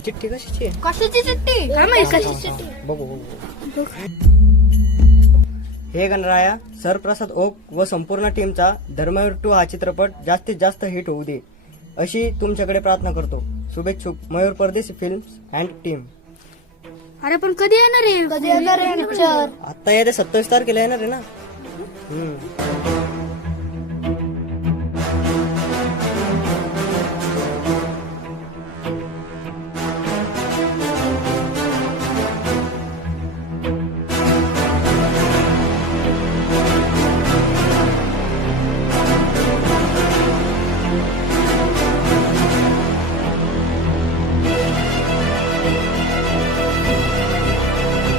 चिठ्ठी कशाची आहे? कशाची चिठ्ठी? काय माहिती कशाची चिठ्ठी? बघू बघू. हे गणराया, सरप्रसाद ओक व संपूर्ण टीमचा धर्मवीर 2 हा चित्रपट जास्तीत जास्त हिट होऊ दे अशी तुमच्याकडे प्रार्थना करतो. शुभेच्छुक, मयूर परदेशी फिल्म्स अँड टीम. अरे पण कधी येणार आहे? कधी येणार आहे पिक्चर? आता येते 27 तारखेला येणार आहे ना.